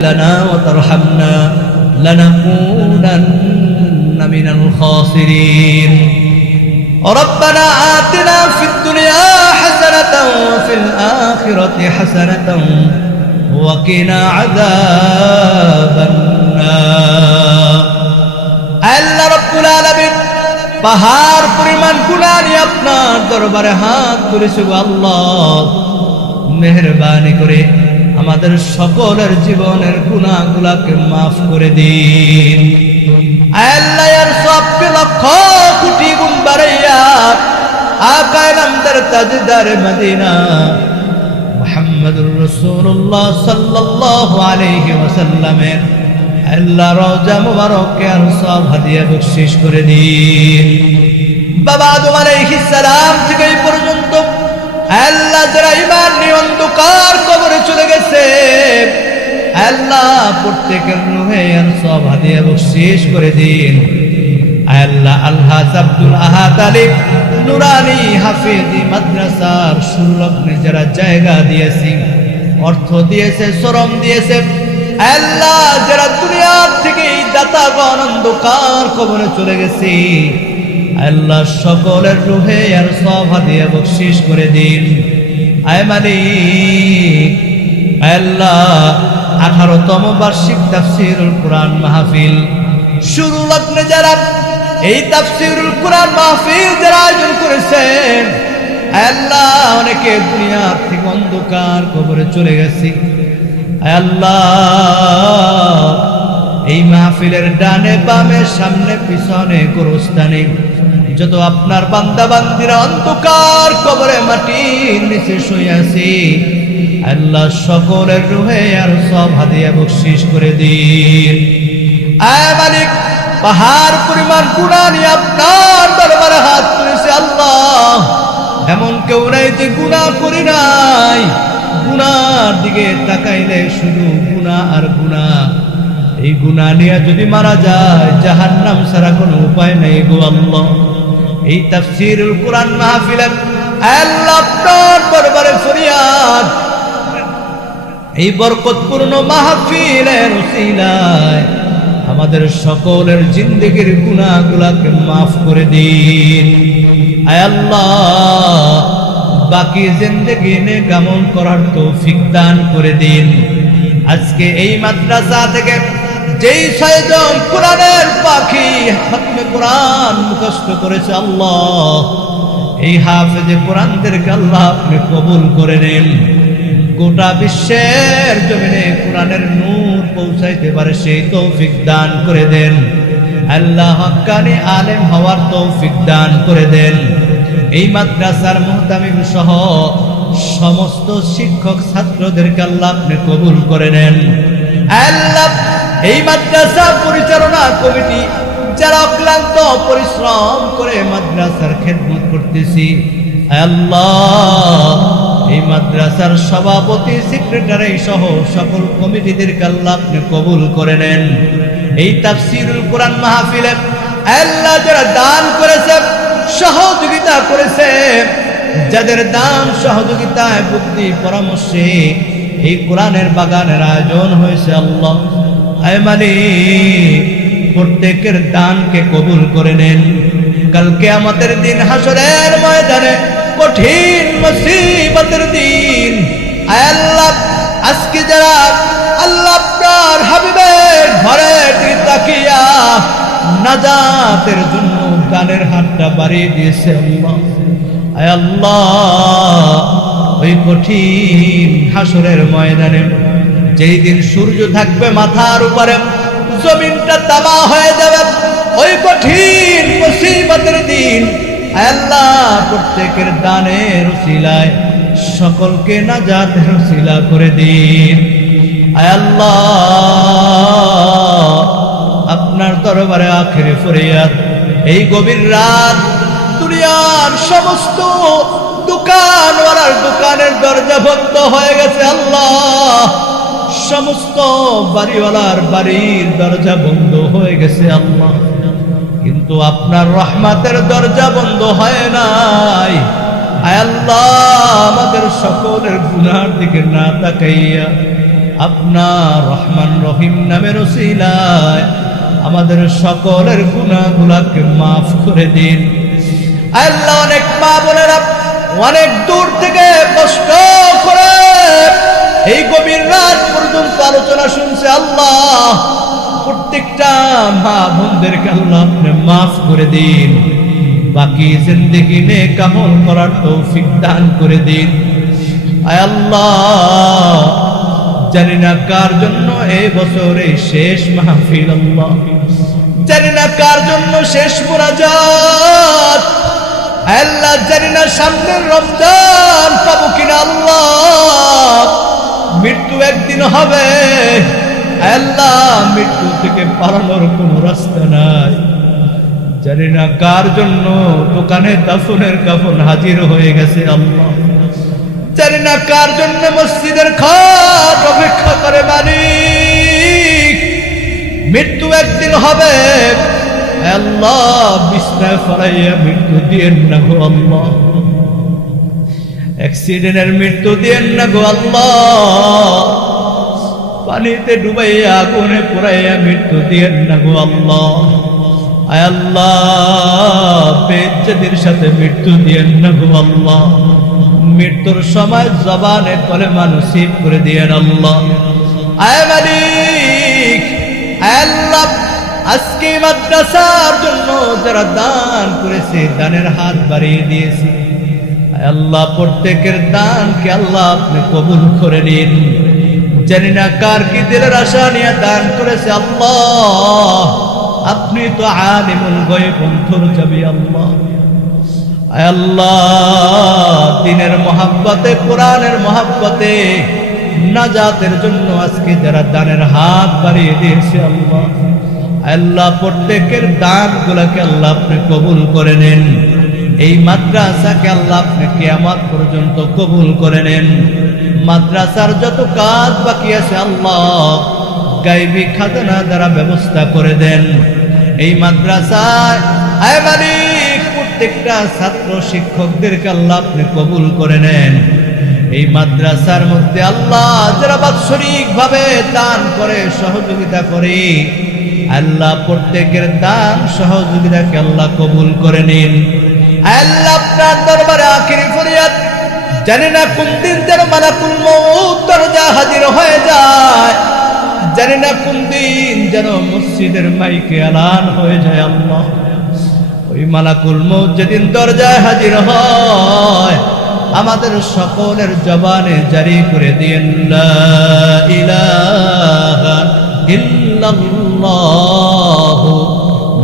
لنا وترحمنا لنكونن من الخاسرين ربنا آتنا في الدنيا حسنة وفي الآخرة حسنة وقنا عذاب النار আল্লাহ রব্বুল আলামিন পাহাড় পরিমাণ গুনাহ নিয়ে আপনার দরবারে হাত তুলেছে গো আল্লাহ মেহরবানি করে আমাদের সকলের জীবনের গুনাহগুলাকে মাফ করে দিন। সবকে লক্ষ কোটি গুণ বাড়াইয়া আকায় নামদার তাজদার মদিনা আর সব হাদিয়া করে দিন। বাবা আদম আলাইহিস সালাম থেকে এই পর্যন্ত আল্লাহ যারা ইমান অন্ধকার কবরে চলে গেছে, আল্লাহ প্রত্যেকের রুহে সব হাদিয়া বকশিশ করে দিন। আল্লাহ আল্লাহ আব্দুল আহাদ আলী নুরানি হাফিজি মাদ্রাসার সুলগ্নে যারা জায়গা দিয়েছি, অর্থ দিয়েছে, শ্রম দিয়েছে, আল্লাহ যারা দুনিয়ার থেকে দাতাগণ অন্ধকার কবরে চলে গেছি আল্লাহ সকলের রুহে আর সব হাদিয়া বকশিস করে দিন। আয় মালিক আল্লাহ, আঠারোতম বার্ষিক তাফসিরুল কোরআন মাহফিল। শুরু লগ্নে যারা এই তাফসিরুল কোরআন মাহফিল যারা আয়োজন করেছেন আল্লাহ, অনেকে দুনিয়ার থেকে অন্ধকার কবরে চলে গেছি। আল্লাহ, এই মাহফিলের ডানে বামে, সামনে, পিছনে, গোরস্থানে যত আপনার বান্দা বান্দিরা অন্ধকার কবরে মাটির নিচে শুয়েছি আল্লাহ সকলের রুহে আর সব হাদিয়া বকশিস করে দিন। আয় মালিক, পাহাড় পরিমাণ গুণা নিয়ে আপনার দরবারে হাত তুলেছে আল্লাহ। এমন কেউ নাই যে গুণা করি নাই। গুনার দিকে তাকাইলে শুধু গুণা আর গুণা। এই গুণা নিয়ে যদি মারা যায় জাহান নাম ছাড়া কোনো উপায় নেই গো আল্লাহ। এই তাফসিরুল কোরআন মাহফিলের আল্লাহ আপনার দরবারে ফরিয়াদ। এই বরকতপূর্ণ মাহফিলের উসিলায় আমাদের সকলের জিন্দগির গুণাগুলাকে মাফ করে দিন। আয় আল্লাহ, বাকি জিন্দগি গমন করার তৌফিক দান করে দিন। আজকে এই মাদ্রাসা থেকে যেই ছয়জন কোরআনের পাখি খতমে কোরআন মুখস্থ করেছে আল্লাহ, এই হাফেজে কোরআনদেরকে আল্লাহ আপনি কবুল করে নেন। গোটা বিশ্বের জমিনে কোরআনের নূর পৌঁছাইতে পারে সেই তৌফিক দান করে দেন। আল্লাহ হক্কানি আলেম হওয়ার তৌফিক দান করে দেন। এই মাদ্রাসার মুহতামিম সহ সমস্ত শিক্ষক ছাত্রদেরকে আল্লাহ আপনি কবুল করে নেন। আল্লাহ এই মাদ্রাসা পরিচালনা কমিটি যারা অক্লান্ত পরিশ্রম করে মাদ্রাসার খেদমত করতেছি। এই মাদ্রাসার সভাপতি সেক্রেটারি সহ সকল কমিটিদেরকে আল্লাহ আপনি কবুল করে নেন। এই তাফসিরুল কোরআন মাহফিলে আল্লাহ যারা দান করেছে, সহযোগিতা করেছে, যাদের দান সহযোগিতায় বুদ্ধি পরামর্শে এই কোরআনের বাগানের আয়োজন হয়েছে আল্লাহ। প্রত্যেকের দানকে কবুল করে নেন। কালকে আমাদের দিন হাসরের ময়দানে কঠিন মুসিবতের দিন। আল্লাহ, আজকে যারা আল্লাহ আপনার হাবিবের ঘরে তাকিয়া নাজাতের জন্য গানের হাতটা বাড়িয়ে দিয়েছে আয় আল্লাহ, ওই কঠিন হাসরের ময়দানে যেই দিন সূর্য থাকবে মাথার উপরে, জমিনটা তামা হয়ে যাবে। ওই কঠিন মুসিবতের দিন। আল্লাহ প্রত্যেকের দানের উসিলায় সকলকে না নাজাতের উসিলা করে দিন। আল্লাহ, আপনার দরবারে আখেরে ফরিয়াদ। এই গভীর রাত দুনিয়ার সমস্ত দোকানওয়ালার দোকানের দরজা বন্ধ হয়ে গেছে। আল্লাহ সমস্ত বাড়িওয়ালার বাড়ির দরজা বন্ধ হয়ে গেছে, আল্লাহ। কিন্তু আপনার রহমাতের দরজা বন্ধ হয় নাই। আমাদের সকলের গুনার দিকে না তাকাইয়া আপনার রহমান রহিম নামের ওসিলায় আমাদের সকলের গুণাগুলাকে মাফ করে দিন। আল্লাহ, অনেক মা বোনেরা অনেক দূর থেকে কষ্ট করে এই গভীর রাত পর্যন্ত আলোচনা শুনছে, আল্লাহ, প্রত্যেকটা মা বোনদেরকে আল্লাহ আপনি মাফ করে দিন। বাকি জিন্দগি নে কামল করার তৌফিক দান করে দিন। জানি না কার জন্য এই বছরে শেষ মাহফিল, আল্লাহ। জানি না কার জন্য শেষ মোনাজাত। আল্লাহ, জানি না সামনের রমজান পাবো একদিন হবে। আল্লাহ মৃত্যু থেকে পালানোর কোনো রাস্তা নাই। জানি না কার জন্য দোকানে দাফনের কাফন হাজির হয়ে গেছে আল্লাহ। জানি না কার জন্য মসজিদের খাট অপেক্ষা করে মালিক। মৃত্যু একদিন হবে। আল্লাহ বিছনায় ফলাইয়া মৃত্যু দিয়েন না গো আল্লাহ। অ্যাক্সিডেন্টের মৃত্যু দিয়েন না গো আল্লাহ। পানিতে ডুবাইয়া আগুনে পুরাইয়া মৃত্যু দিয়েন না গো আল্লাহ। আয় আল্লাহ সাথে মৃত্যু দিয়েন না গো আল্লাহ। মৃত্যুর সময় জবানে করে মানসিক করে দিয়েন আল্লাহ। আয় মালিক আজকে মাদ্রাসার জন্য যারা দান করেছে, দানের হাত বাড়িয়ে দিয়েছে। আল্লাহ, প্রত্যেকের দানকে আল্লাহ আপনি কবুল করে নিন। জানি না কার কি দিলের আশা নিয়ে দান করেছে আল্লাহ। আপনি তো আলিমুল গয়ে বন্ধুর যাবি আল্লাহ। আল্লাহ, দিনের মহাব্বতে, কোরআনের মহাব্বতে নাজাতের জন্য আজকে যারা দানের হাত বাড়িয়ে দিয়েছে আল্লাহ আল্লাহ, প্রত্যেকের দান গুলাকে আল্লাহ আপনি কবুল করে নেন। এই মাদ্রাসাকে আল্লাহ আপনি কেয়ামত পর্যন্ত কবুল করে নেন। মাদ্রাসার যত কাজ বাকি আছে, আল্লাহ গাইবি খাজনা দ্বারা ব্যবস্থা করে দেন। এই মাদ্রাসায় আয় প্রত্যেকটা ছাত্র শিক্ষকদেরকে আল্লাহ আপনি কবুল করে নেন। এই মাদ্রাসার মধ্যে আল্লাহ যারা বাৎসরিক ভাবে দান করে, সহযোগিতা করে, আল্লাহ প্রত্যেকের দান সহযোগিতাকে আল্লাহ কবুল করে নিন। আল্লাহ আপনার দরবারে আখিরি ফরিয়াদ জানি না কোন দিন যেন মালাকুল মৌত হাজির হয়ে যায়। জানি না কোন দিন যেন মসজিদের মাইকে আলান হয়ে যায় আল্লাহ। ওই মালাকুল মৌত যেদিন দরজায় হাজির হয়, আমাদের সকলের জবানে জারি করে দিন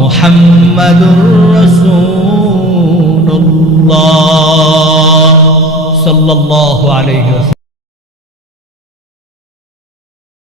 মুহাম্মাদুর রাসূলুল্লাহ। সাল্লাল্লাহু আলহ